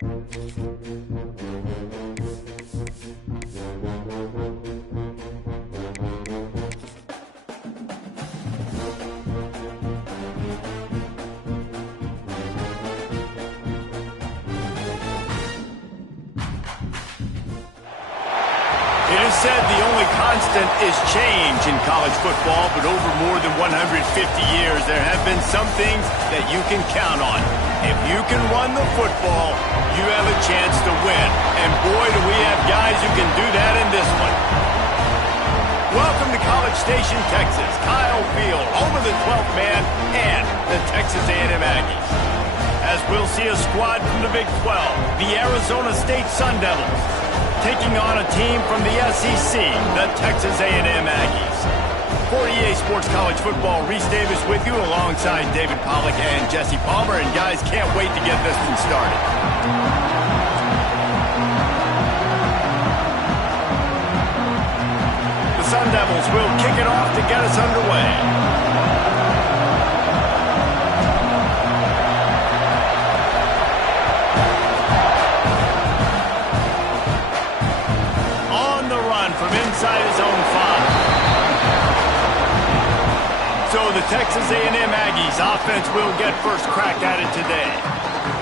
It is said the only constant is change in college football, but over more than 150 years, there have been some things that you can count on. If you can run the football, you have a chance to win. And boy, do we have guys who can do that in this one. Welcome to College Station, Texas. Kyle Field, home of the 12th man and the Texas A&M Aggies. As we'll see a squad from the Big 12, the Arizona State Sun Devils, taking on a team from the SEC, the Texas A&M Aggies. For EA Sports College Football, Reese Davis with you alongside David Pollack and Jesse Palmer. And guys, can't wait to get this one started. The Sun Devils will kick it off to get us underway. From inside his own 5. So the Texas A&M Aggies offense will get first crack at it today.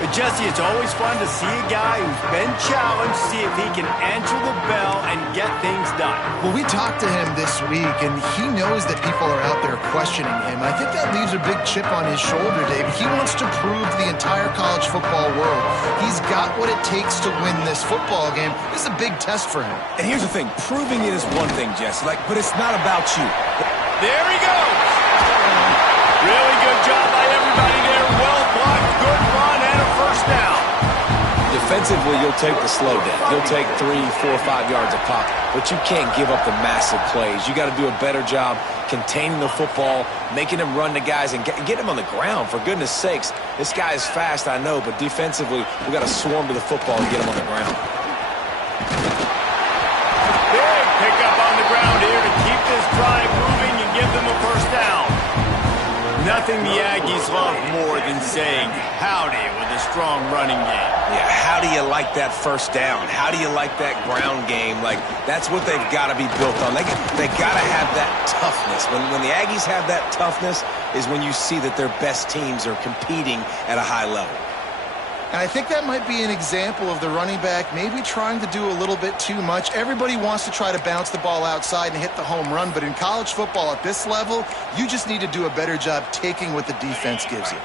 Jesse, it's always fun to see a guy who's been challenged, see if he can answer the bell and get things done. Well, we talked to him this week, and he knows that people are out there questioning him. I think that leaves a big chip on his shoulder, David. He wants to prove to the entire college football world he's got what it takes to win this football game. This is a big test for him. And here's the thing. Proving it is one thing, Jesse, but it's not about you. There he goes. Really good job by everybody there. Well blocked, good run, and a first down. Defensively, you'll take the slow down. You'll take 3, 4, 5 yards a pop, but you can't give up the massive plays. You got to do a better job containing the football, making him run to guys, and get him on the ground. For goodness sakes, this guy is fast, I know, but defensively, we got to swarm to the football and get him on the ground. Big pickup on the ground here to keep this drive moving and give them a first down. Nothing the Aggies love more than saying howdy with a strong running game. Yeah, how do you like that first down? How do you like that ground game? Like, that's what they've got to be built on. They got to have that toughness. When the Aggies have that toughness is when you see that their best teams are competing at a high level. And I think that might be an example of the running back maybe trying to do a little bit too much. Everybody wants to try to bounce the ball outside and hit the home run, but in college football at this level, you just need to do a better job taking what the defense gives you.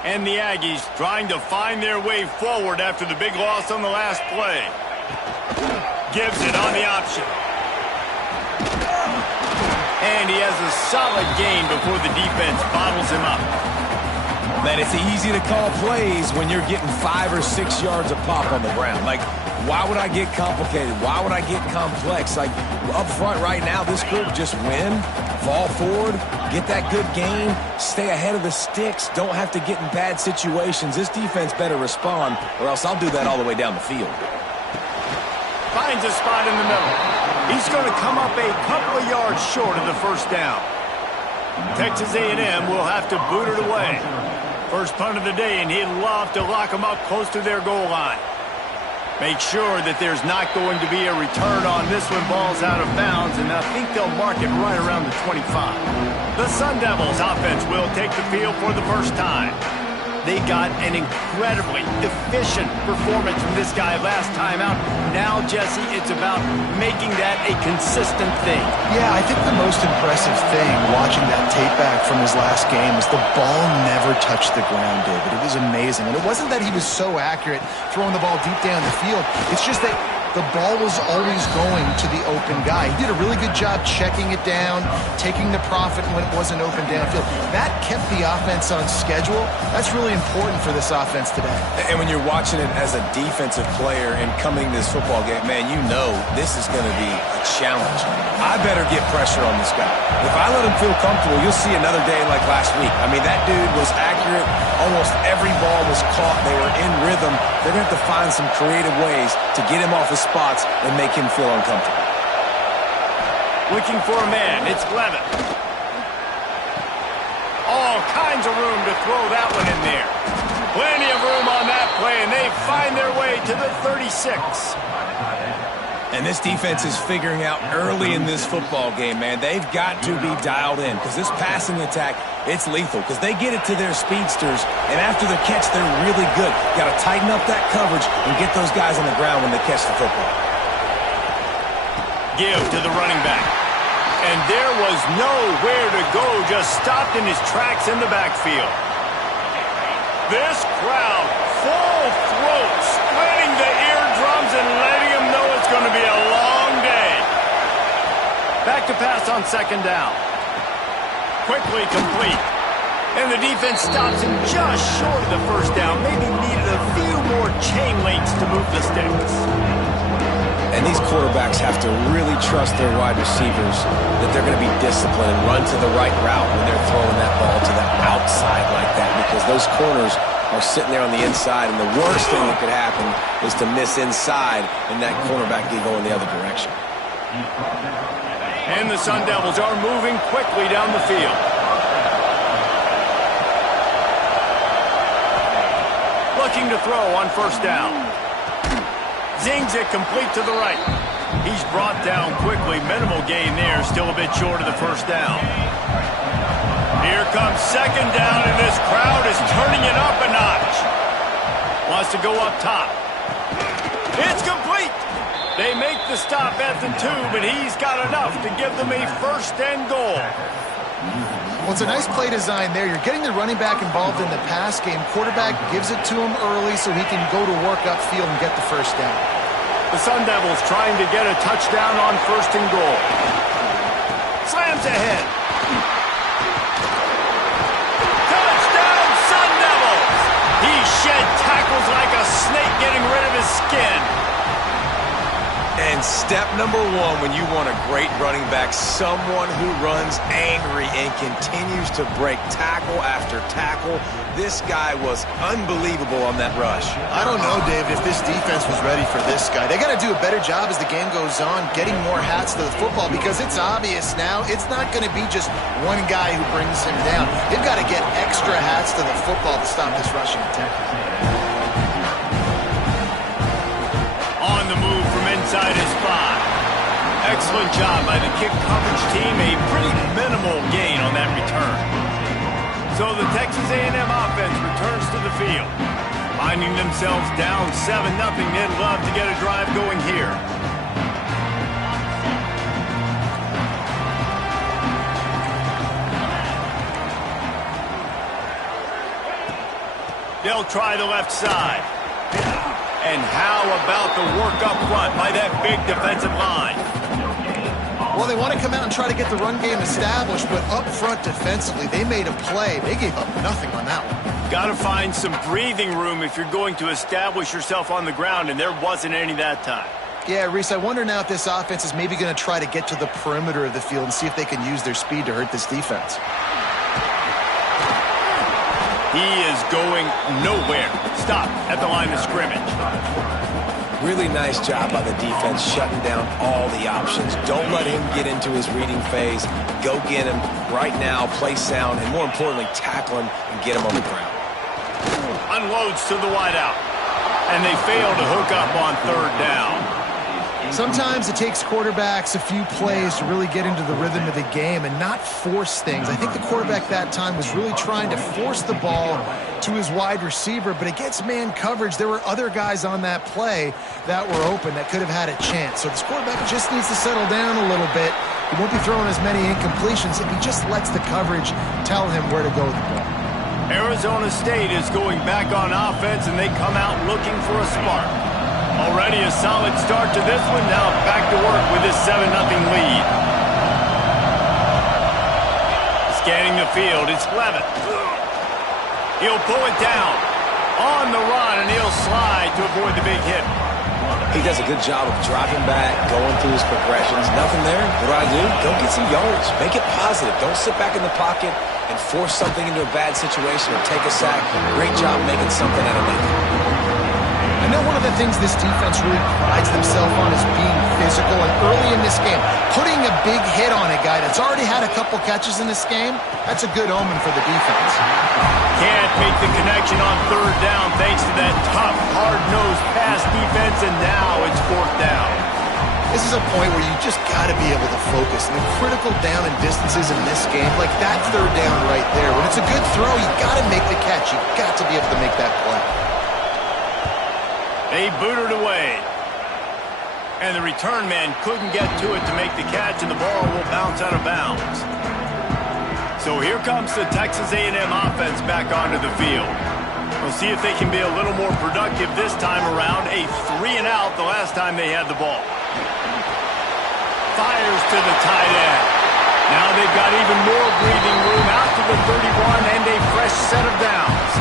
And the Aggies trying to find their way forward after the big loss on the last play. Gives it on the option. And he has a solid gain before the defense bottles him up. Man, it's easy to call plays when you're getting 5 or 6 yards a pop on the ground. Like, why would I get complicated? Why would I get complex? Like, up front right now, this group just win, fall forward, get that good gain, stay ahead of the sticks, don't have to get in bad situations. This defense better respond, or else I'll do that all the way down the field. Finds a spot in the middle. He's going to come up a couple of yards short of the first down. Texas A&M will have to boot it away. First punt of the day, and he'd love to lock them up close to their goal line. Make sure that there's not going to be a return on this one. Ball's out of bounds, and I think they'll mark it right around the 25. The Sun Devils offense will take the field for the first time. They got an incredibly efficient performance from this guy last time out. Now, Jesse, it's about making that a consistent thing. Yeah, I think the most impressive thing watching that tape back from his last game is the ball never touched the ground, David. It was amazing. And it wasn't that he was so accurate throwing the ball deep down the field. It's just that the ball was always going to the open guy. He did a really good job checking it down, taking the profit when it wasn't open downfield. That kept the offense on schedule. That's really important for this offense today. And when you're watching it as a defensive player and coming to this football game, man, you know this is going to be a challenge. I better get pressure on this guy. If I let him feel comfortable, you'll see another day like last week. I mean, that dude was accurate. Almost every ball was caught. They were in rhythm. They're going to have to find some creative ways to get him off his spots and make him feel uncomfortable. Looking for a man. It's Glevitt. All kinds of room to throw that one in there. Plenty of room on that play, and they find their way to the 36. And this defense is figuring out early in this football game, man. They've got to be dialed in because this passing attack, it's lethal because they get it to their speedsters, and after the catch, they're really good. Got to tighten up that coverage and get those guys on the ground when they catch the football. Give to the running back. And there was nowhere to go, just stopped in his tracks in the backfield. This crowd, full throat, splitting the eardrums and letting him know it's going to be a long day. Back to pass on second down. Quickly complete. And the defense stops him just short of the first down. Maybe needed a few more chain links to move the sticks. And these quarterbacks have to really trust their wide receivers that they're going to be disciplined and run to the right route when they're throwing that ball to the outside like that, because those corners are sitting there on the inside, and the worst thing that could happen is to miss inside and that cornerback get going the other direction. And the Sun Devils are moving quickly down the field. Looking to throw on first down. Zings it complete to the right. He's brought down quickly. Minimal gain there. Still a bit short of the first down. Here comes second down, and this crowd is turning it up a notch. Wants to go up top. It's complete. They make the stop at the 2, but he's got enough to give them a first and goal. Well, it's a nice play design there. You're getting the running back involved in the pass game. Quarterback gives it to him early so he can go to work upfield and get the first down. The Sun Devils trying to get a touchdown on first and goal. Slams ahead. Touchdown, Sun Devils! He shed tackles like a snake getting rid of his skin. And step number one when you want a great running back, someone who runs angry and continues to break tackle after tackle. This guy was unbelievable on that rush. I don't know, David, if this defense was ready for this guy. They got to do a better job as the game goes on, getting more hats to the football, because it's obvious now it's not going to be just one guy who brings him down. They've got to get extra hats to the football to stop this rushing attack. On the move from inside his 5. Excellent job by the kick coverage team. A pretty minimal gain on that return. So the Texas A&M offense returns to the field. Finding themselves down 7-0, they'd love to get a drive going here. They'll try the left side. And how about the work up front by that big defensive line? Well, they want to come out and try to get the run game established, but up front defensively, they made a play. They gave up nothing on that one. Got to find some breathing room if you're going to establish yourself on the ground, and there wasn't any that time. Yeah, Reese, I wonder now if this offense is maybe going to try to get to the perimeter of the field and see if they can use their speed to hurt this defense. He is going nowhere. Stop at the line of scrimmage. Really nice job by the defense shutting down all the options. Don't let him get into his reading phase. Go get him right now, play sound, and more importantly, tackle him and get him on the ground. Unloads to the wideout. And they fail to hook up on third down. Sometimes it takes quarterbacks a few plays to really get into the rhythm of the game and not force things. I think the quarterback that time was really trying to force the ball to his wide receiver, but against man coverage, there were other guys on that play that were open that could have had a chance. So this quarterback just needs to settle down a little bit. He won't be throwing as many incompletions if he just lets the coverage tell him where to go with the ball. Arizona State is going back on offense, and they come out looking for a spark. Already a solid start to this one. Now back to work with this 7-0 lead. Scanning the field, it's Levin. He'll pull it down on the run, and he'll slide to avoid the big hit. He does a good job of dropping back, going through his progressions. Nothing there. What do? Go get some yards. Make it positive. Don't sit back in the pocket and force something into a bad situation or take a sack. Great job making something out of nothing. I know one of the things this defense really prides themselves on is being physical, and early in this game, putting a big hit on a guy that's already had a couple catches in this game, that's a good omen for the defense. Can't make the connection on third down thanks to that tough, hard-nosed pass defense, and now it's fourth down. This is a point where you just got to be able to focus. And the critical down and distances in this game, like that third down right there, when it's a good throw, you got to make the catch. You got to be able to make that play. They booted away. And the return man couldn't get to it to make the catch, and the ball will bounce out of bounds. So here comes the Texas A&M offense back onto the field. We'll see if they can be a little more productive this time around. A 3-and-out the last time they had the ball. Fires to the tight end. Now they've got even more breathing room out to the 31 and a fresh set of downs.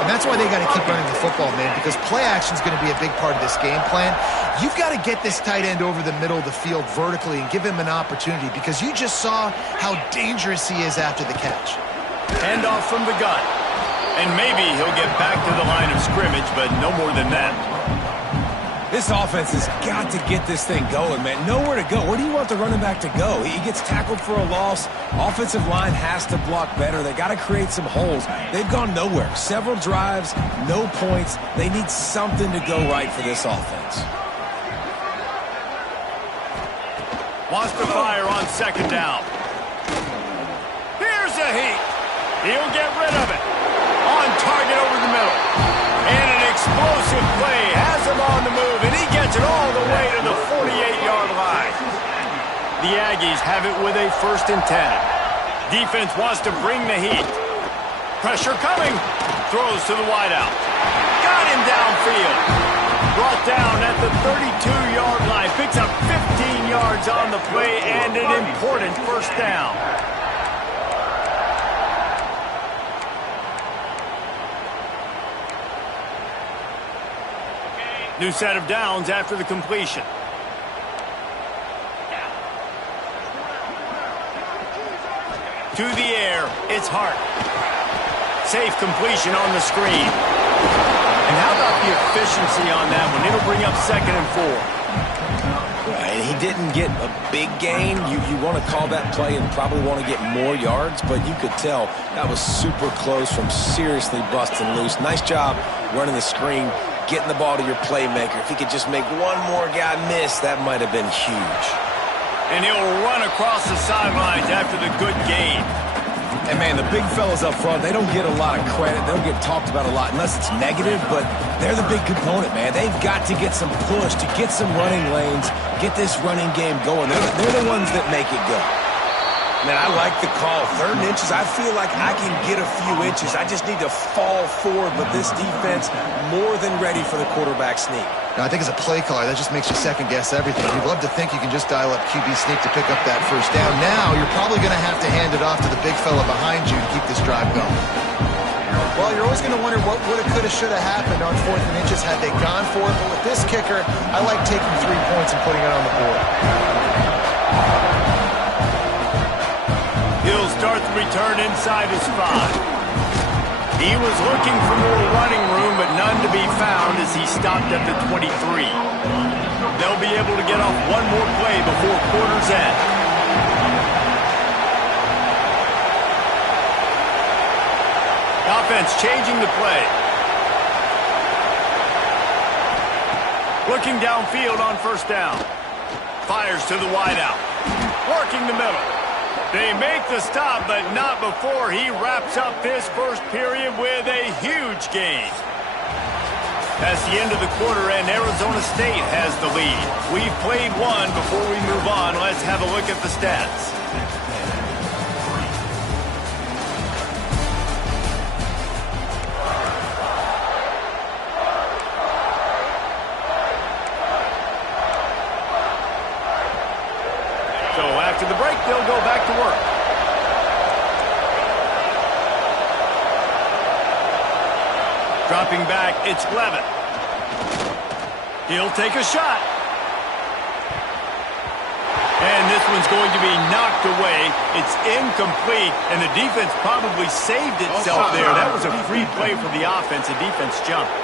And that's why they got to keep running the football, man, because play action is going to be a big part of this game plan. You've got to get this tight end over the middle of the field vertically and give him an opportunity, because you just saw how dangerous he is after the catch. Handoff from the gun. And maybe he'll get back to the line of scrimmage, but no more than that. This offense has got to get this thing going, man. Nowhere to go. Where do you want the running back to go? He gets tackled for a loss. Offensive line has to block better. They got to create some holes. They've gone nowhere. Several drives, no points. They need something to go right for this offense. Wants to fire on second down. Here's a heat. He'll get rid of it. On target over the middle. And an explosive play has him on the move, and he gets it all the way to the 48-yard line. The Aggies have it with a 1st and 10. Defense wants to bring the heat. Pressure coming. Throws to the wideout. Got him downfield. Brought down at the 32-yard line. Picks up 15 yards on the play and an important 1st down. New set of downs after the completion. To the air, it's Hart. Safe completion on the screen. And how about the efficiency on that one? It'll bring up 2nd and 4. And he didn't get a big gain. You want to call that play and probably want to get more yards, but you could tell that was super close from seriously busting loose. Nice job running the screen, getting the ball to your playmaker. If he could just make one more guy miss, that might have been huge. And he'll run across the sidelines after the good gain. And, man, the big fellas up front, they don't get a lot of credit. They don't get talked about a lot unless it's negative, but they're the big component, man. They've got to get some push, to get some running lanes, get this running game going. They're the ones that make it go. Man, I like the call. 3rd and inches, I feel like I can get a few inches. I just need to fall forward, but this defense more than ready for the quarterback sneak. Now, I think as a play caller, that just makes you second-guess everything. You'd love to think you can just dial up QB sneak to pick up that 1st down. Now, you're probably going to have to hand it off to the big fella behind you to keep this drive going. Well, you're always going to wonder what woulda, coulda, shoulda happened on 4th and inches had they gone for it. But with this kicker, I like taking 3 points and putting it on the board. He'll start the return inside his 5. He was looking for more running room, but none to be found as he stopped at the 23. They'll be able to get off one more play before quarter's end. Offense changing the play. Looking downfield on 1st down. Fires to the wideout. Working the middle. They make the stop, but not before he wraps up this 1st period with a huge gain. That's the end of the quarter, and Arizona State has the lead. We've played one. Before we move on, let's have a look at the stats. So after the break, they'll go back to work. Dropping back, it's Levin. He'll take a shot. And this one's going to be knocked away. It's incomplete, and the defense probably saved itself there. That was a free play for the offense. The defense jumped.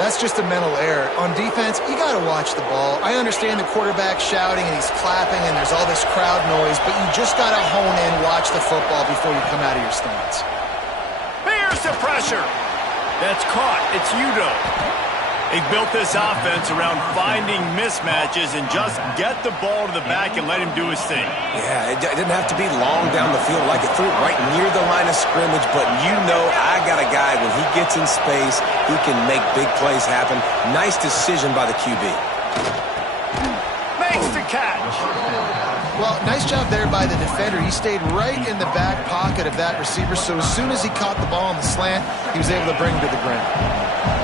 That's just a mental error. On defense, you got to watch the ball. I understand the quarterback shouting and he's clapping and there's all this crowd noise, but you just got to hone in, watch the football before you come out of your stance. Here's the pressure. That's caught. It's Udo. They built this offense around finding mismatches and just get the ball to the back and let him do his thing. Yeah, it didn't have to be long down the field. Like it threw it right near the line of scrimmage, but you know I got a guy, when he gets in space, he can make big plays happen. Nice decision by the QB. Makes the catch. Well, nice job there by the defender. He stayed right in the back pocket of that receiver, so as soon as he caught the ball on the slant, he was able to bring him to the ground.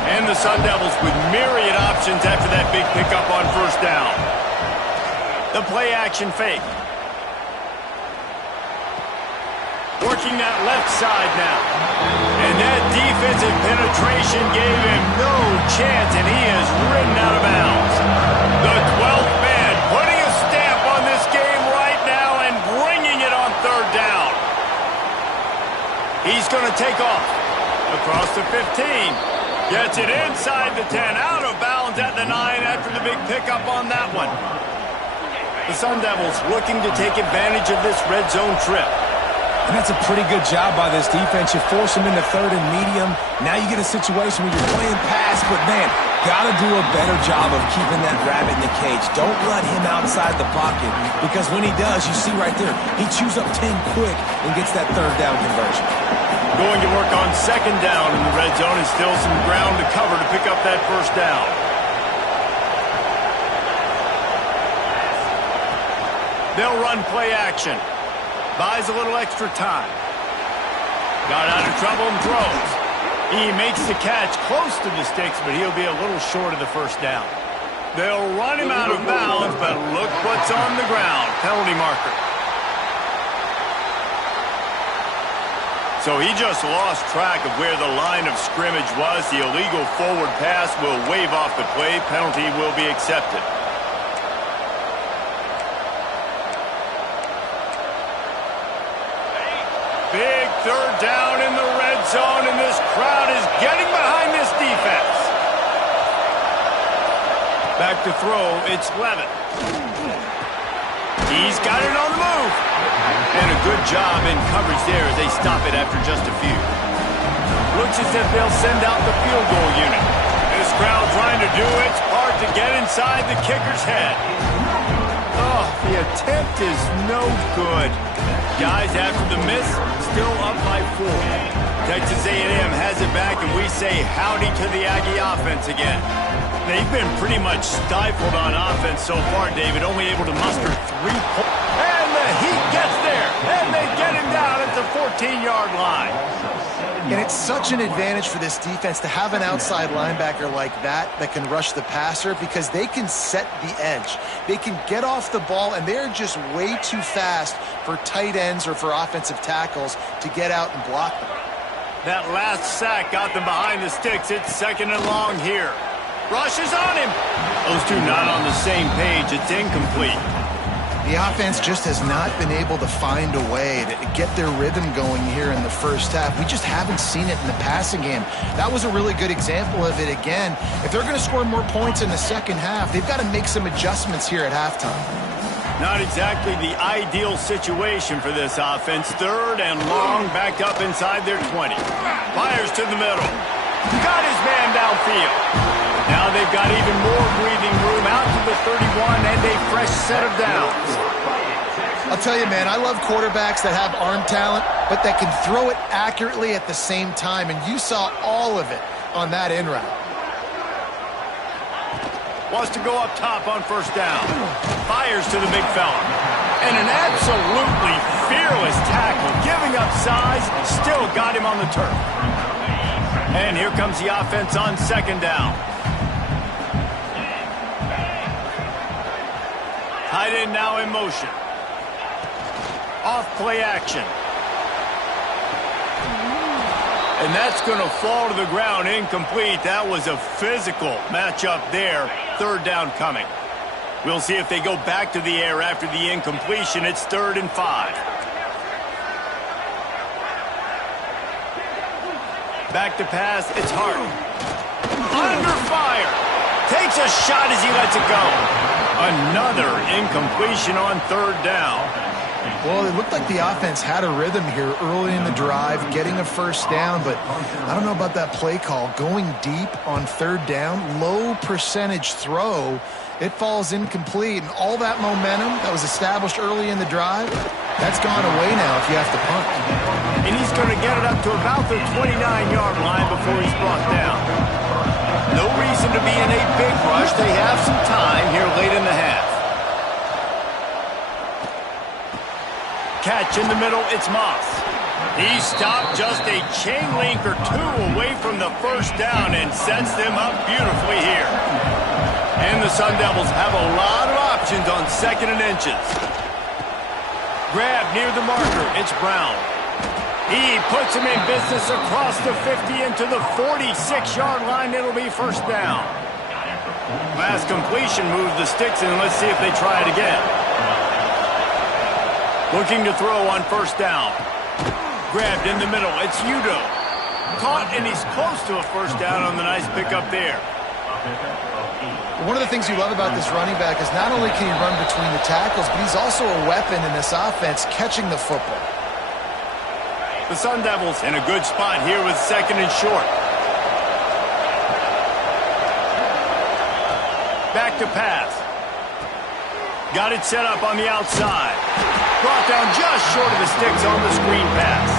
And the Sun Devils with myriad options after that big pickup on first down. The play action fake. Working that left side now. And that defensive penetration gave him no chance, and he is ridden out of bounds. The 12th man putting a stamp on this game right now and bringing it on third down. He's going to take off across the 15. Gets it inside the 10, out of bounds at the 9 after the big pickup on that one. The Sun Devils looking to take advantage of this red zone trip. And that's a pretty good job by this defense. You force them into third and medium. Now you get a situation where you're playing pass, but man, got to do a better job of keeping that rabbit in the cage. Don't let him outside the pocket, because when he does, you see right there, he chews up 10 quick and gets that third down conversion. Going to work on second down in the red zone, and still some ground to cover to pick up that first down. They'll run play action. Buys a little extra time. Got out of trouble and throws. He makes the catch close to the sticks, but he'll be a little short of the first down. They'll run him out of bounds, but look what's on the ground. Penalty marker. So he just lost track of where the line of scrimmage was. The illegal forward pass will wave off the play. Penalty will be accepted. Big third down in the red zone, and this crowd is getting behind this defense. Back to throw, it's Levitt. He's got it on the move. And a good job in coverage there as they stop it after just a few. Looks as if they'll send out the field goal unit. This crowd trying to do its part to get inside the kicker's head. Oh, the attempt is no good. Guys, after the miss, still up by 4. Texas A&M has it back, and we say howdy to the Aggie offense again. They've been pretty much stifled on offense so far, David, only able to muster 3 points. And the Heat gets there, and they get him down at the 14-yard line. And it's such an advantage for this defense to have an outside linebacker like that can rush the passer, because they can set the edge. They can get off the ball, and they're just way too fast for tight ends or for offensive tackles to get out and block them. That last sack got them behind the sticks. It's second and long here. Rush is on him. Those two not on the same page. It's incomplete. The offense just has not been able to find a way to get their rhythm going here in the first half. We just haven't seen it in the passing game. That was a really good example of it again. If they're going to score more points in the second half, they've got to make some adjustments here at halftime. Not exactly the ideal situation for this offense. Third and long, backed up inside their 20. Fires to the middle. Got his man downfield. Now they've got even more breathing room out to the 31 and a fresh set of downs. I'll tell you, man, I love quarterbacks that have arm talent, but that can throw it accurately at the same time, and you saw all of it on that in route. Wants to go up top on first down. Fires to the big fella. And an absolutely fearless tackle, giving up size, still got him on the turf. And here comes the offense on second down. Tight end now in motion. Off play action. And that's going to fall to the ground, incomplete. That was a physical matchup there. Third down coming. We'll see if they go back to the air after the incompletion. It's 3rd and 5. Back to pass, it's Hart. Under fire. Takes a shot as he lets it go. Another incompletion on third down. Well, it looked like the offense had a rhythm here early in the drive, getting a first down, but I don't know about that play call. Going deep on third down, low percentage throw, it falls incomplete, and all that momentum that was established early in the drive, that's gone away now if you have to punt. And he's going to get it up to about the 29-yard line before he's brought down. No reason to be in a big rush. They have some time here late in the half. Catch in the middle, it's Moss. He stopped just a chain link or two away from the first down and sets them up beautifully here. And the Sun Devils have a lot of options on second and inches. Grab near the marker, it's Brown. He puts him in business across the 50 into the 46-yard line. It'll be first down. Last completion moves the sticks in. Let's see if they try it again. Looking to throw on first down. Grabbed in the middle. It's Udo. Caught, and he's close to a first down on the nice pickup there. One of the things you love about this running back is not only can he run between the tackles, but he's also a weapon in this offense catching the football. The Sun Devils in a good spot here with second and short. Back to pass. Got it set up on the outside. Brought down just short of the sticks on the screen pass.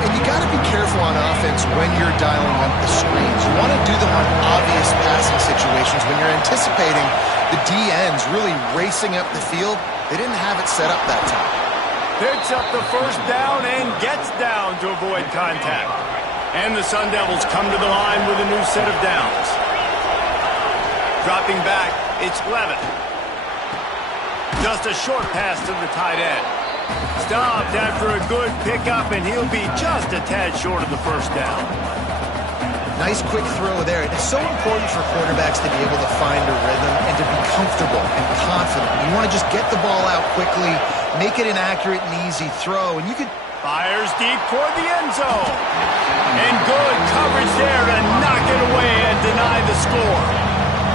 And you got to be careful on offense when you're dialing up the screens. You want to do them on obvious passing situations when you're anticipating the DNs really racing up the field. They didn't have it set up that time. Picks up the first down and gets down to avoid contact. And the Sun Devils come to the line with a new set of downs. Dropping back, it's Levitt. Just a short pass to the tight end. Stopped after a good pickup, and he'll be just a tad short of the first down. Nice quick throw there. It's so important for quarterbacks to be able to find a rhythm and to be comfortable and confident. You want to just get the ball out quickly, make it an accurate and easy throw, and you could... Fires deep toward the end zone. And good coverage there to knock it away and deny the score.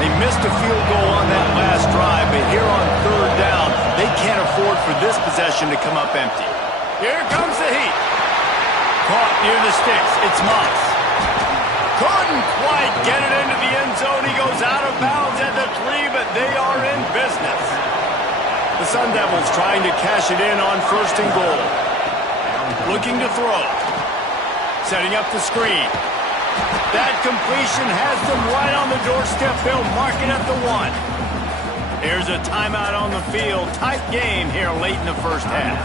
They missed a field goal on that last drive, but here on third down, they can't afford for this possession to come up empty. Here comes the heat. Caught near the sticks. It's Moss. Couldn't quite get it into the end zone. He goes out of bounds at the 3, but they are in business. The Sun Devils trying to cash it in on first and goal. Looking to throw. Setting up the screen. That completion has them right on the doorstep. They'll mark it at the 1. There's a timeout on the field. Tight game here late in the first half.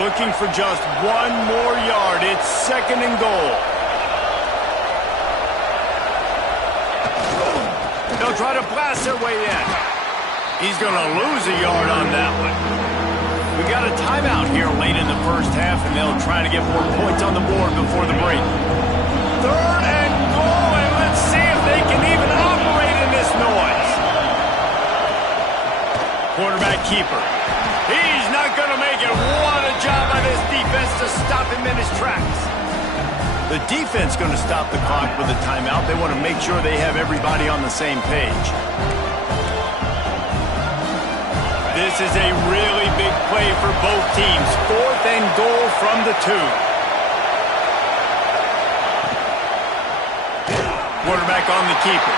Looking for just one more yard. It's second and goal. They'll try to blast their way in. He's going to lose a yard on that one. We got a timeout here late in the first half, and they'll try to get more points on the board before the break. Third and goal, and let's see if they can even operate in this noise. Quarterback keeper. He's not going to make it. What a job by this defense to stop him in his tracks. The defense going to stop the clock with a timeout. They want to make sure they have everybody on the same page. This is a really big play for both teams. Fourth and goal from the 2. Quarterback on the keeper.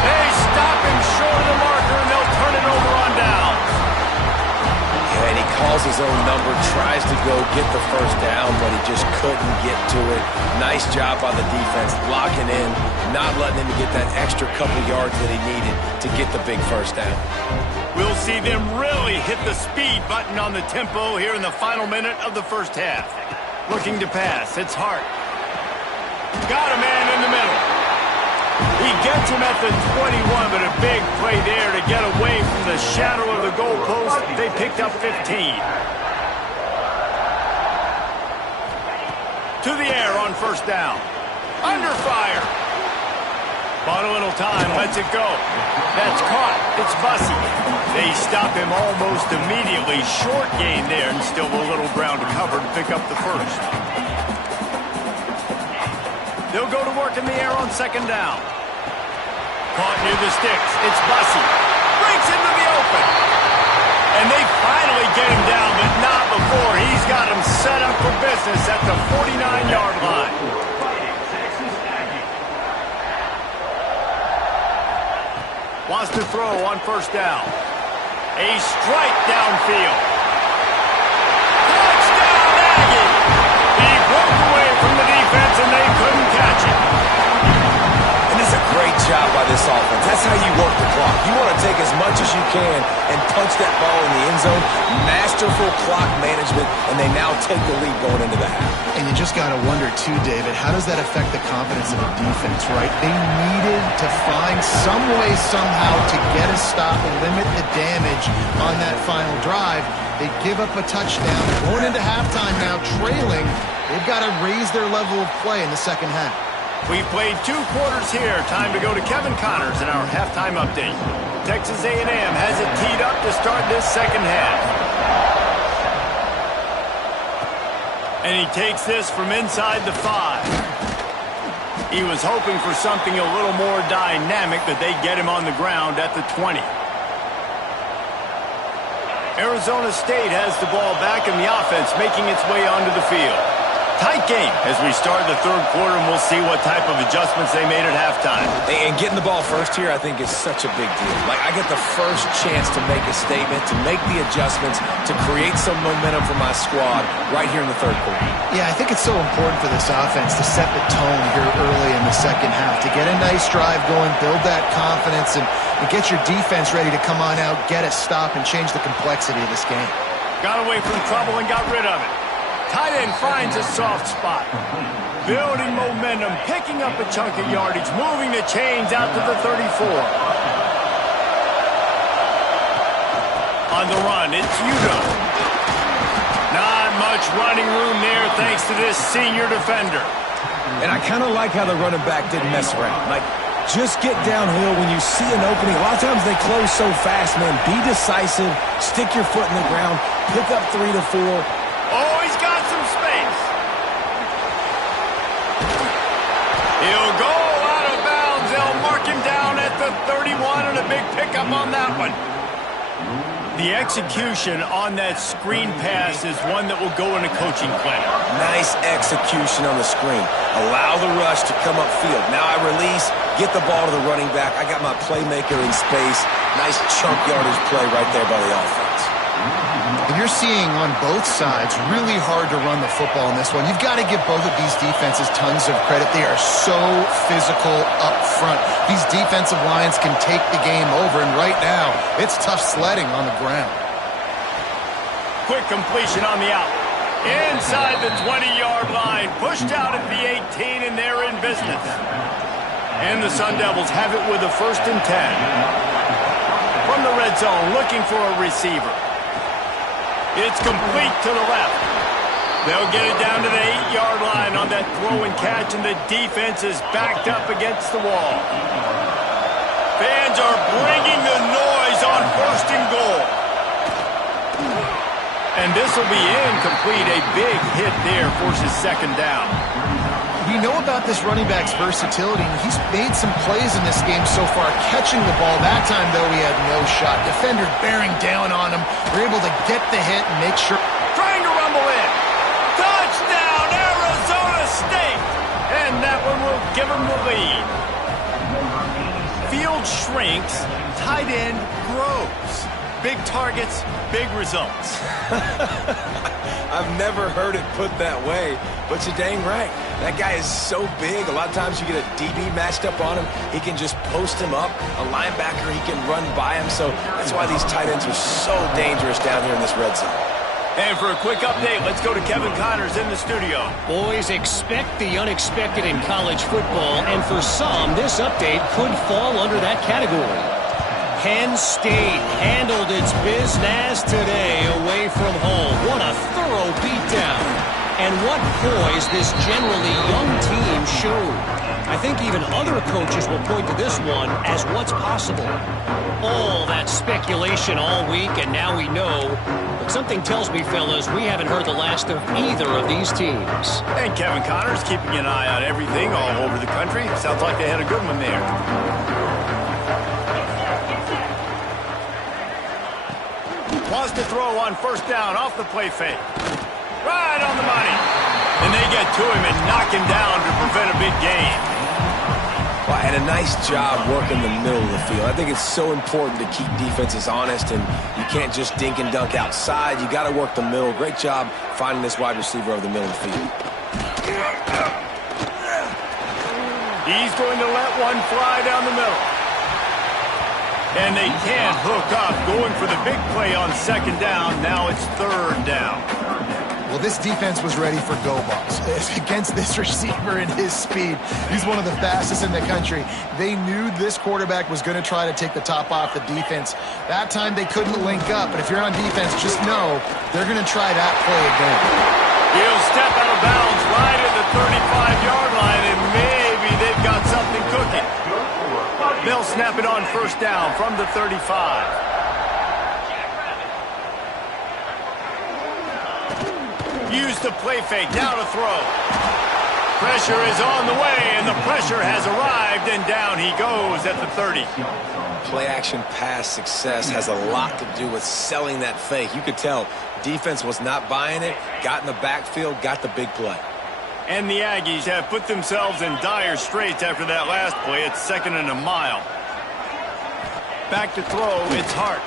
They stop him short of the marker, and they'll turn it over on downs. And he calls his own number, tries to go get the first down, but he just couldn't get to it. Nice job by the defense, locking in, not letting him get that extra couple yards that he needed to get the big first down. We'll see them really hit the speed button on the tempo here in the final minute of the first half. Looking to pass, it's Hart. Got a man in the middle. He gets him at the 21, but a big play there to get away from the shadow of the goalpost. They picked up 15. To the air on first down. Under fire. Bottle final time. Lets it go. That's caught. It's Bussey. They stop him almost immediately. Short gain there, and still a little ground to cover to pick up the first. They'll go to work in the air on second down. Caught near the sticks. It's Bussey. Breaks into the open. And they finally get him down, but not before. He's got him set up for business at the 49-yard line. Wants to throw on first down. A strike downfield. Touchdown, Aggie! He broke away from the defense, and they couldn't catch it. And it's a great job by this offense. That's how you work the clock. You want to take as much as you can and punch that ball in the end zone. Masterful clock management, and they now take the lead going into the half. And you just got to wonder, too, David, how does that affect the confidence of the defense, right? They needed to find some way, somehow, to get a stop and limit the damage on that final drive. They give up a touchdown. Going into halftime now, trailing. They've got to raise their level of play in the second half. We've played 2 quarters here. Time to go to Kevin Connors in our halftime update. Texas A&M has it teed up to start this second half. And he takes this from inside the 5. He was hoping for something a little more dynamic, but they get him on the ground at the 20. Arizona State has the ball back in the offense, making its way onto the field. Tight game as we start the third quarter, and we'll see what type of adjustments they made at halftime. And getting the ball first here, I think, is such a big deal. Like, I get the first chance to make a statement, to make the adjustments, to create some momentum for my squad right here in the third quarter. Yeah, I think it's so important for this offense to set the tone here early in the second half, to get a nice drive going, build that confidence, and get your defense ready to come on out, get a stop, and change the complexity of this game. Got away from trouble and got rid of it. Tight end finds a soft spot. Building momentum, picking up a chunk of yardage, moving the chains out to the 34. On the run, it's Udo. Not much running room there thanks to this senior defender. And I kind of like how the running back didn't mess around. Like, just get downhill when you see an opening. A lot of times they close so fast, man. Be decisive, stick your foot in the ground, pick up 3 to 4. Oh, he's got some space. He'll go out of bounds. They'll mark him down at the 31, and a big pickup on that one. The execution on that screen pass is one that will go in a coaching clinic. Nice execution on the screen. Allow the rush to come upfield. Now I release, get the ball to the running back. I got my playmaker in space. Nice chunk yardage play right there by the offense. And you're seeing on both sides really hard to run the football in this one. You've got to give both of these defenses tons of credit. They are so physical up front. These defensive lines can take the game over, and right now, it's tough sledding on the ground. Quick completion on the out. Inside the 20-yard line. Pushed out at the 18, and they're in business. And the Sun Devils have it with a 1st and 10. From the red zone, looking for a receiver. It's complete to the left. They'll get it down to the 8-yard line on that throw and catch, and the defense is backed up against the wall. Fans are bringing the noise on 1st and goal. And this will be incomplete. A big hit there forces 2nd down. We know about this running back's versatility, and he's made some plays in this game so far, catching the ball. That time, though, he had no shot. Defenders bearing down on him. We're able to get the hit and make sure. Trying to rumble in. Touchdown, Arizona State! And that one will give them the lead. Field shrinks, tight end grows. Big targets, big results. I've never heard it put that way, but you're dang right. That guy is so big. A lot of times you get a DB matched up on him. He can just post him up. A linebacker, he can run by him. So that's why these tight ends are so dangerous down here in this red zone. And for a quick update, let's go to Kevin Connors in the studio. Boys, expect the unexpected in college football, and for some, this update could fall under that category. Penn State handled its business today away from home. What a thorough beatdown. And what poise this generally young team showed. I think even other coaches will point to this one as what's possible. All that speculation all week, and now we know. But something tells me, fellas, we haven't heard the last of either of these teams. And Kevin Connors keeping an eye on everything all over the country. Sounds like they had a good one there. Wants to throw on first down off the play fake. Right on the money. And they get to him and knock him down to prevent a big gain. Well, and a nice job working the middle of the field. I think it's so important to keep defenses honest, and you can't just dink and dunk outside. You got to work the middle. Great job finding this wide receiver over the middle of the field. He's going to let one fly down the middle. And they can't hook up, going for the big play on second down. Now it's third down. Well, this defense was ready for go balls. Against this receiver and his speed, he's one of the fastest in the country. They knew this quarterback was going to try to take the top off the defense. That time they couldn't link up, but if you're on defense, just know they're going to try that play again. He'll step out of bounds right at the 35-yard line, and maybe they've got something cooking. They'll snap it on first down from the 35. Use the play fake, now to throw. Pressure is on the way, and the pressure has arrived, and down he goes at the 30. Play-action pass success has a lot to do with selling that fake. You could tell defense was not buying it, got in the backfield, got the big play. And the Aggies have put themselves in dire straits after that last play. It's second and a mile. Back to throw, it's Hart.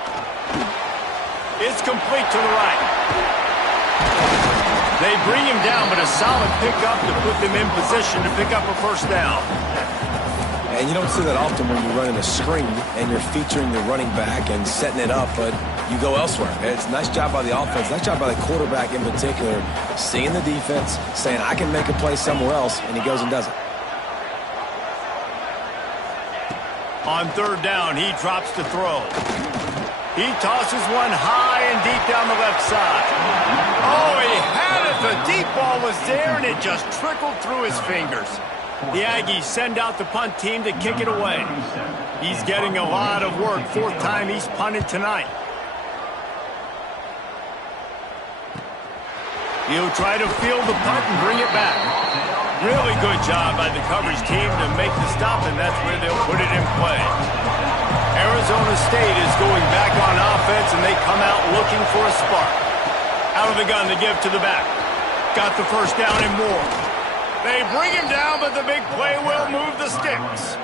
It's complete to the right. They bring him down, but a solid pickup to put them in position to pick up a first down. And you don't see that often when you're running a screen and you're featuring the running back and setting it up, but you go elsewhere. It's a nice job by the offense, nice job by the quarterback in particular, seeing the defense, saying, I can make a play somewhere else, and he goes and does it. On third down, he drops to throw. He tosses one high and deep down the left side. Oh, he had it. The deep ball was there, and it just trickled through his fingers. The Aggies send out the punt team to kick it away. He's getting a lot of work. Fourth time he's punted tonight. He'll try to field the punt and bring it back. Really good job by the coverage team to make the stop, and that's where they'll put it in play. Arizona State is going back on offense, and they come out looking for a spark. Out of the gun to give to the back. Got the first down and more. They bring him down, but the big play will move the sticks.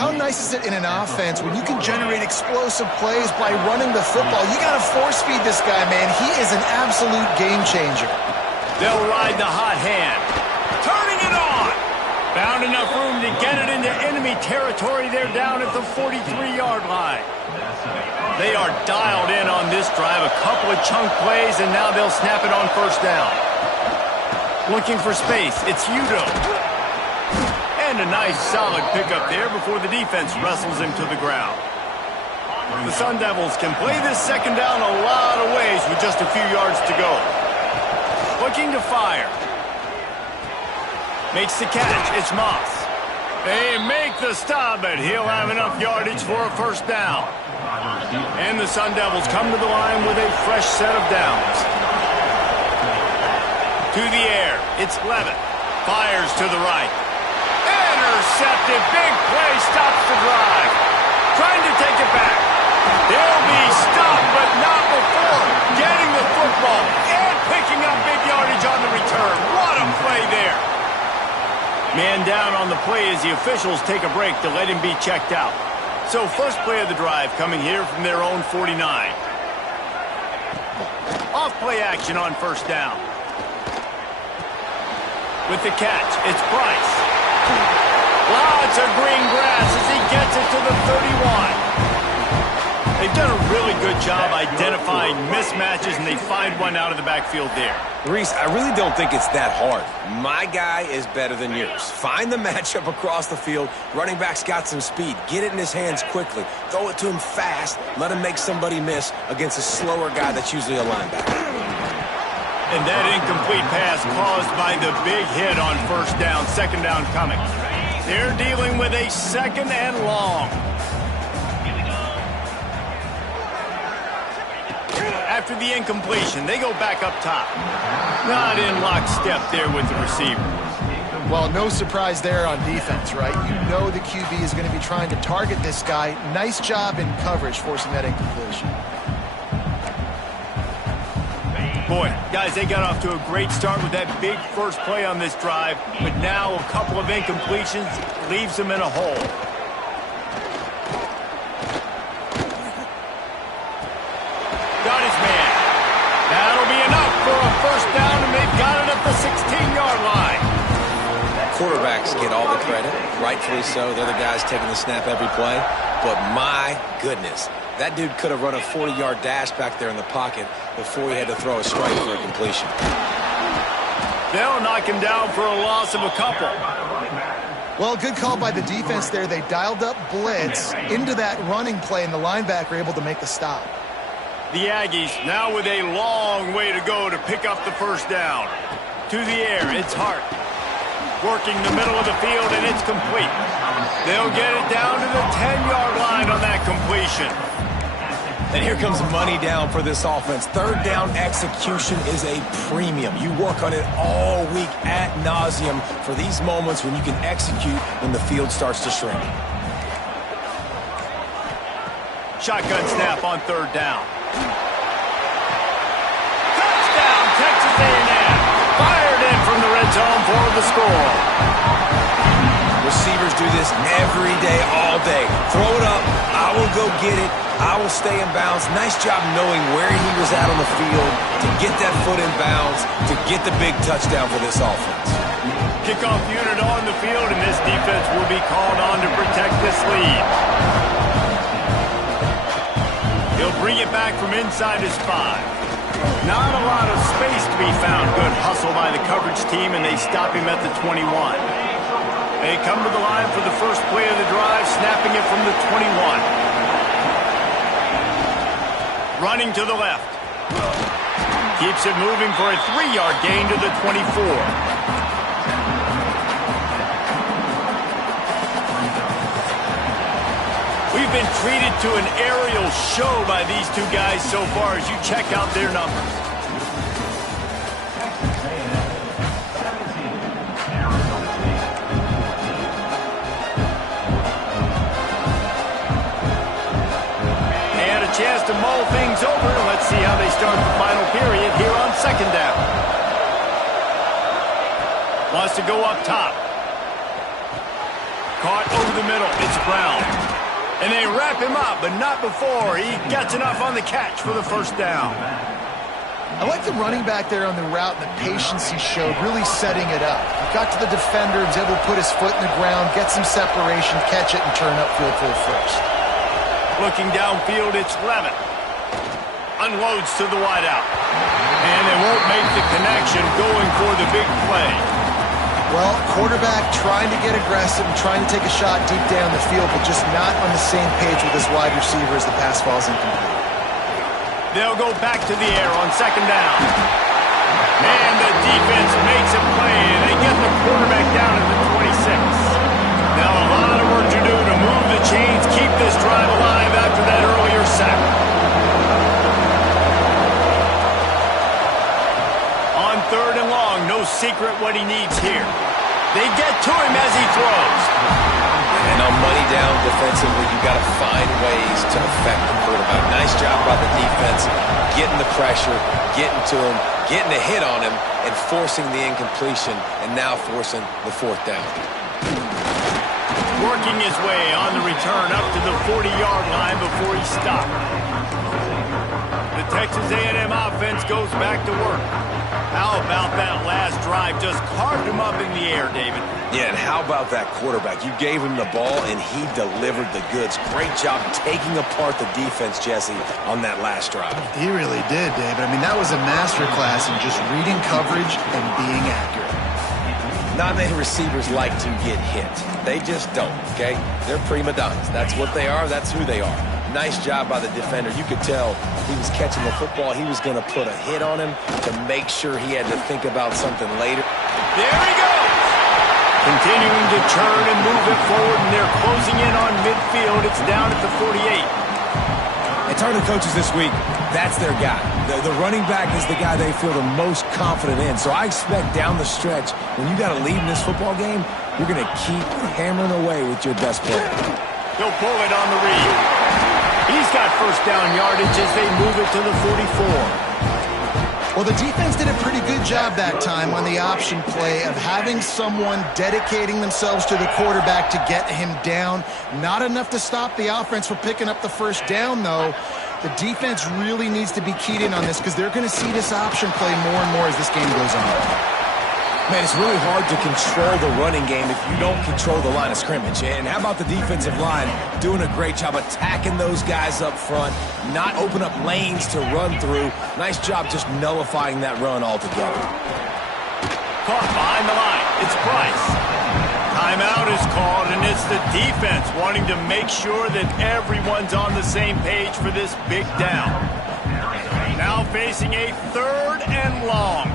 How nice is it in an offense when you can generate explosive plays by running the football? You got to force feed this guy, man. He is an absolute game changer. They'll ride the hot hand. Turning it on. Found enough room to get it into enemy territory. They're down at the 43-yard line. They are dialed in on this drive. A couple of chunk plays, and now they'll snap it on first down. Looking for space. It's Udo. And a nice solid pickup there before the defense wrestles him to the ground. The Sun Devils can play this second down a lot of ways with just a few yards to go. Looking to fire. Makes the catch. It's Moss. They make the stop, but he'll have enough yardage for a first down. And the Sun Devils come to the line with a fresh set of downs. To the air. It's Levitt. Fires to the right. Intercepted. Big play. Stops the drive. Trying to take it back. They'll be stopped, but not before getting the football and picking up big yardage on the return. What a play there. Man down on the play as the officials take a break to let him be checked out. So first play of the drive coming here from their own 49. Off play action on first down. With the catch, it's Price. Lots of green grass as he gets it to the 31. They've done a really good job identifying mismatches, and they find one out of the backfield there. Reese, I really don't think it's that hard. My guy is better than yours. Find the matchup across the field. Running back's got some speed. Get it in his hands quickly. Throw it to him fast. Let him make somebody miss against a slower guy that's usually a linebacker. And that incomplete pass caused by the big hit on first down. Second down coming. They're dealing with a 2nd and long. After the incompletion, they go back up top. Not in lockstep there with the receiver. Well, no surprise there on defense, right? You know the QB is going to be trying to target this guy. Nice job in coverage forcing that incompletion. Boy, guys, they got off to a great start with that big first play on this drive, but now a couple of incompletions leaves them in a hole. Got his man. That'll be enough for a first down, and they've got it at the 16-yard line. Quarterbacks get all the credit, rightfully so. They're the guys taking the snap every play. But my goodness, that dude could have run a 40-yard dash back there in the pocket before he had to throw a strike for a completion. They'll knock him down for a loss of a couple. Well, good call by the defense there. They dialed up blitz into that running play, and the linebacker able to make the stop. The Aggies now with a long way to go to pick up the first down. To the air, it's Hart. Working the middle of the field, and it's complete. They'll get it down to the 10-yard line on that completion. And here comes money down for this offense. Third down execution is a premium. You work on it all week ad nauseum for these moments when you can execute when the field starts to shrink. Shotgun snap on 3rd down. Touchdown, Texas A&M. Fired in from the red zone for the score. Receivers do this every day, all day. Throw it up. I will go get it. I will stay in bounds. Nice job knowing where he was at on the field to get that foot in bounds, to get the big touchdown for this offense. Kickoff unit on the field, and this defense will be called on to protect this lead. He'll bring it back from inside his 5. Not a lot of space to be found. Good hustle by the coverage team, and they stop him at the 21. They come to the line for the first play of the drive, snapping it from the 21. Running to the left. Keeps it moving for a 3-yard gain to the 24. We've been treated to an aerial show by these two guys so far as you check out their numbers. And a chance to mull things over. Let's see how they start the final period here on 2nd down. Wants to go up top. Caught over the middle. It's Brown. And they wrap him up, but not before he gets enough on the catch for the first down. I like the running back there on the route and the patience he showed, really setting it up. He got to the defender, was able to put his foot in the ground, get some separation, catch it, and turn upfield for the first. Looking downfield, it's Levitt. Unloads to the wideout. And they won't make the connection going for the big play. Well, quarterback trying to get aggressive and trying to take a shot deep down the field, but just not on the same page with his wide receiver as the pass falls incomplete. They'll go back to the air on 2nd down. And the defense makes a play, and they get the quarterback down at the 26. Now a lot of work to do to move the chains, keep this drive alive after that earlier sack. On 3rd and long, no secret what he needs here. They get to him as he throws. And on money down defensively, you got to find ways to affect the quarterback. Nice job by the defense, getting the pressure, getting to him, getting a hit on him, and forcing the incompletion, and now forcing the 4th down. Working his way on the return up to the 40-yard line before he stopped. The Texas A&M offense goes back to work. How about that last drive? Just carved him up in the air, David. Yeah, and how about that quarterback? You gave him the ball, and he delivered the goods. Great job taking apart the defense, Jesse, on that last drive. He really did, David. I mean, that was a masterclass in just reading coverage and being accurate. Not many receivers like to get hit. They just don't, okay? They're prima donnas. That's what they are. That's who they are. Nice job by the defender. You could tell he was catching the football. He was going to put a hit on him to make sure he had to think about something later. There he goes. Continuing to turn and move it forward, and they're closing in on midfield. It's down at the 48. And turn to coaches this week, that's their guy. The running back is the guy they feel the most confident in. So I expect down the stretch, when you got a lead in this football game, you're going to keep hammering away with your best player. He'll pull it on the read. He's got first down yardage as they move it to the 44. Well, the defense did a pretty good job that time on the option play of having someone dedicating themselves to the quarterback to get him down. Not enough to stop the offense from picking up the first down, though. The defense really needs to be keyed in on this because they're going to see this option play more and more as this game goes on. Man, it's really hard to control the running game if you don't control the line of scrimmage. And how about the defensive line doing a great job attacking those guys up front, not open up lanes to run through. Nice job just nullifying that run altogether. Caught behind the line. It's Price. Timeout is called, and it's the defense wanting to make sure that everyone's on the same page for this big down. Now facing a 3rd and long.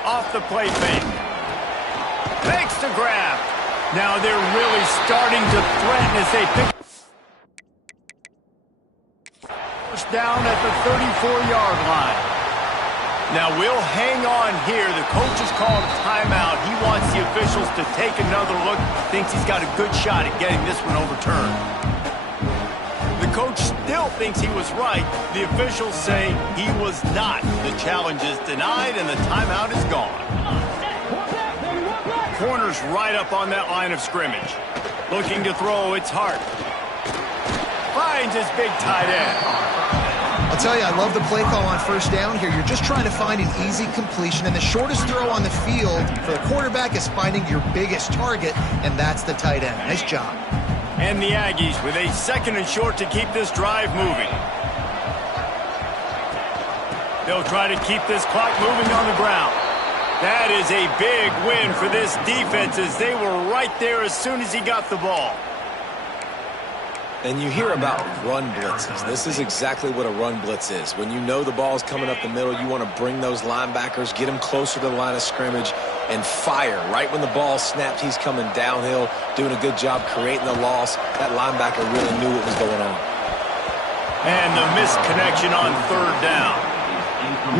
Off the play fake. Makes the grab. Now they're really starting to threaten as they pick. First down at the 34-yard line. Now we'll hang on here. The coach has called a timeout. He wants the officials to take another look. Thinks he's got a good shot at getting this one overturned. The coach still thinks he was right. The officials say he was not. The challenge is denied, and the timeout is gone. Corner's right up on that line of scrimmage. Looking to throw, it's Hart. Finds his big tight end. I'll tell you, I love the play call on first down here. You're just trying to find an easy completion, and the shortest throw on the field for the quarterback is finding your biggest target, and that's the tight end. Nice job. And the Aggies with a 2nd and short to keep this drive moving. They'll try to keep this clock moving on the ground. That is a big win for this defense as they were right there as soon as he got the ball. And you hear about run blitzes. This is exactly what a run blitz is. When you know the ball's coming up the middle, you want to bring those linebackers, get them closer to the line of scrimmage, and fire. Right when the ball snapped, he's coming downhill, doing a good job creating the loss. That linebacker really knew what was going on. And the missed connection on 3rd down.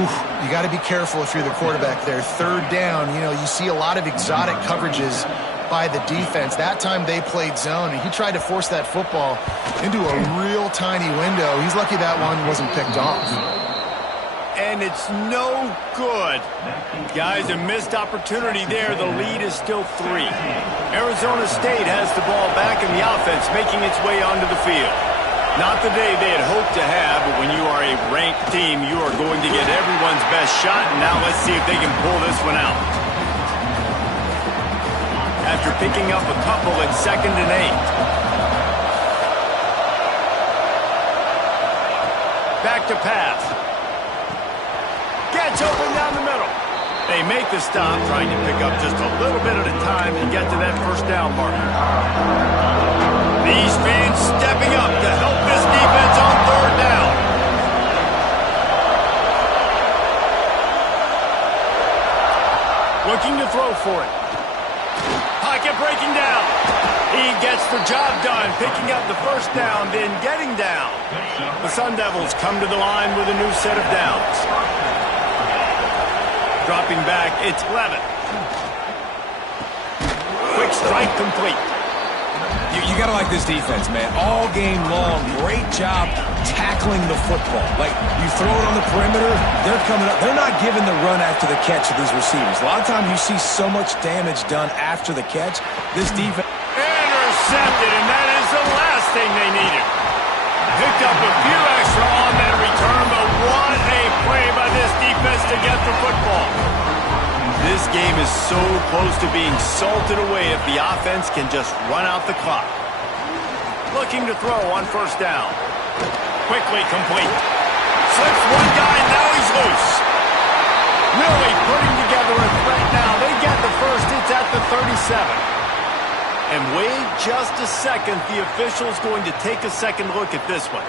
Oof, you got to be careful if you're the quarterback there. 3rd down, you know, you see a lot of exotic coverages by the defense. That time they played zone, and he tried to force that football into a real tiny window. He's lucky that one wasn't picked off. And it's no good. Guys, a missed opportunity there. The lead is still 3. Arizona State has the ball back, and the offense making its way onto the field. Not the day they had hoped to have, but when you are a ranked team, you are going to get everyone's best shot, and now let's see if they can pull this one out. After picking up a couple at 2nd and 8. Back to pass. Gets open down the middle. They make the stop, trying to pick up just a little bit at a time and get to that first down marker. These fans stepping up to help this defense on 3rd down. Looking to throw for it. Pocket breaking down. He gets the job done, picking up the first down, then getting down. The Sun Devils come to the line with a new set of downs. Dropping back, it's Levitt. Quick strike complete. You got to like this defense, man. All game long, great job tackling the football. Like, you throw it on the perimeter, they're coming up. They're not giving the run after the catch to these receivers. A lot of times you see so much damage done after the catch. This defense... Intercepted, and that is the last thing they needed. Picked up a few extra on that return, but what a play by this defense to get the football. This game is so close to being salted away if the offense can just run out the clock. Looking to throw on first down. Quickly complete. Slips one guy, now he's loose. Really putting together a threat now. They get the first, it's at the 37. And wait just a second, the official's going to take a second look at this one.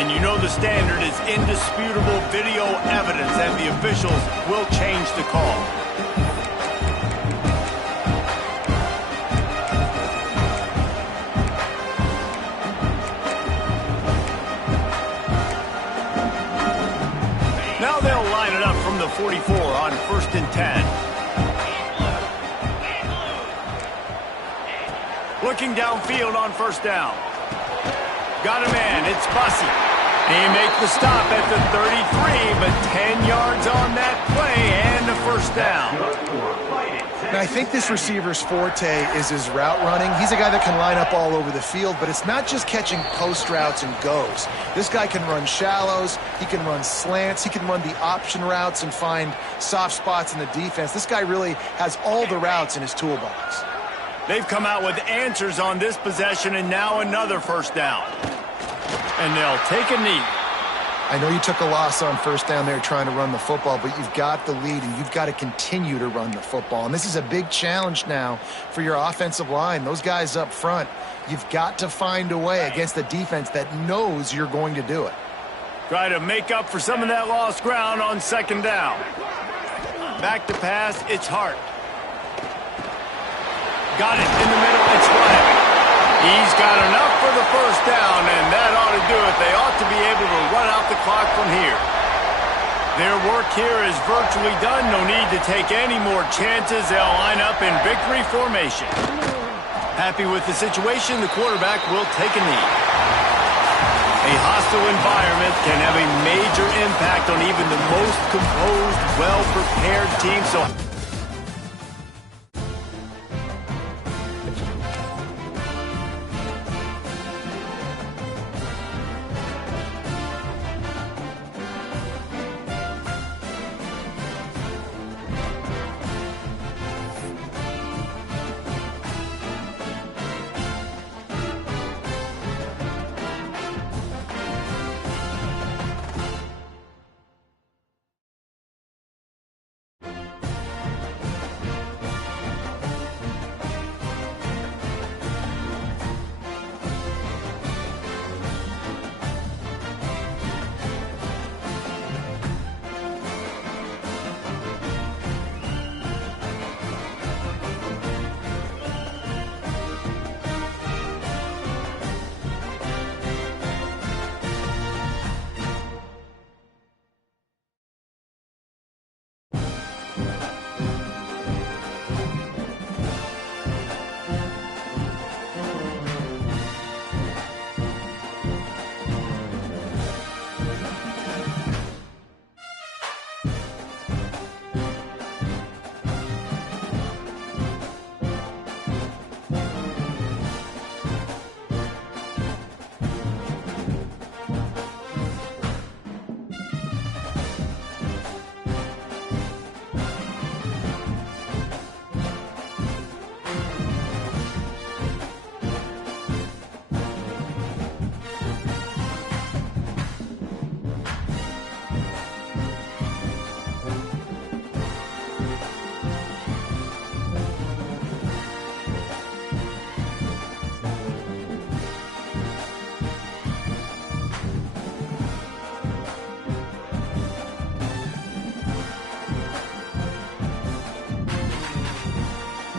And and you know the standard is indisputable video evidence, and the officials will change the call. Now they'll line it up from the 44 on 1st and 10. Looking downfield on 1st down. Got a man, it's Bussey. He makes the stop at the 33, but 10 yards on that play and a 1st down. Now, I think this receiver's forte is his route running. He's a guy that can line up all over the field, but it's not just catching post routes and goes. This guy can run shallows, he can run slants, he can run the option routes and find soft spots in the defense. This guy really has all the routes in his toolbox. They've come out with answers on this possession, and now another 1st down. And they'll take a knee. I know you took a loss on 1st down there trying to run the football, but you've got the lead, and you've got to continue to run the football. And this is a big challenge now for your offensive line. Those guys up front, you've got to find a way against the defense that knows you're going to do it. Try to make up for some of that lost ground on 2nd down. Back to pass, it's Hart. Got it in the middle, it's Wyatt. He's got enough for the 1st down, and that ought to do it. They ought to be able to run out the clock from here. Their work here is virtually done. No need to take any more chances. They'll line up in victory formation. Happy with the situation, the quarterback will take a knee. A hostile environment can have a major impact on even the most composed, well-prepared team. So